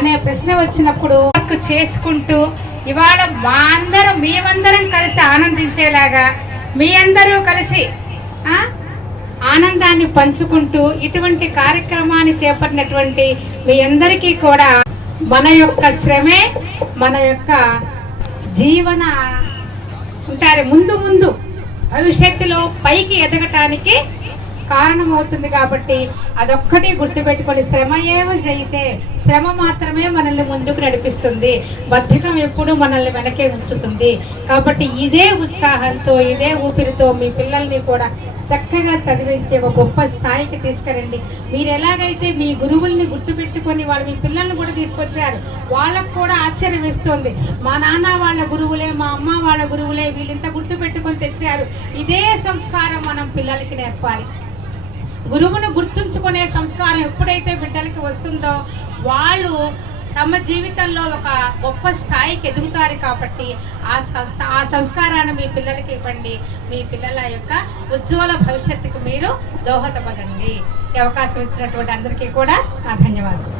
అనే ప్రశ్న వచ్చినప్పుడు వర్క్ చేసుకుంటూ ఇవాళ మేమందరం కలిసి ఆనందించేలాగా మీ అందరూ కలిసి ఆనందాన్ని పంచుకుంటూ ఇటువంటి కార్యక్రమాన్ని చేపట్టినటువంటి మీ అందరికీ కూడా మన యొక్క శ్రమే మన యొక్క జీవన ఉంటారు ముందు భవిష్యత్తులో పైకి ఎదగటానికి కారణమవుతుంది. కాబట్టి అదొక్కటి గుర్తుపెట్టుకొని శ్రమ ఏవ జయితే, శ్రమ మాత్రమే మనల్ని ముందుకు నడిపిస్తుంది, బద్ధకం ఎప్పుడు మనల్ని వెనకే ఉంచుతుంది. కాబట్టి ఇదే ఉత్సాహంతో ఇదే ఊపిరితో మీ పిల్లల్ని కూడా చక్కగా చదివించి ఒక గొప్ప స్థాయికి తీసుకురండి. మీరు ఎలాగైతే మీ గురువుల్ని గుర్తుపెట్టుకొని వాళ్ళు మీ పిల్లల్ని కూడా తీసుకొచ్చారు, వాళ్ళకు కూడా ఆశ్చర్యం ఇస్తుంది. మా నాన్న వాళ్ళ గురువులే, మా అమ్మ వాళ్ళ గురువులే, వీళ్ళింత గుర్తుపెట్టుకొని తెచ్చారు. ఇదే సంస్కారం మనం పిల్లలకి నేర్పాలి. గురువును గుర్తుంచుకునే సంస్కారం ఎప్పుడైతే బిడ్డలకి వస్తుందో వాళ్ళు తమ జీవితంలో ఒక గొప్ప స్థాయికి ఎదుగుతారు. కాబట్టి ఆ సంస్కారాన్ని మీ పిల్లలకి ఇవ్వండి. మీ పిల్లల యొక్క ఉజ్వల భవిష్యత్తుకు మీరు దోహదపడండి. ఈ అవకాశం ఇచ్చినటువంటి అందరికీ కూడా నా ధన్యవాదాలు.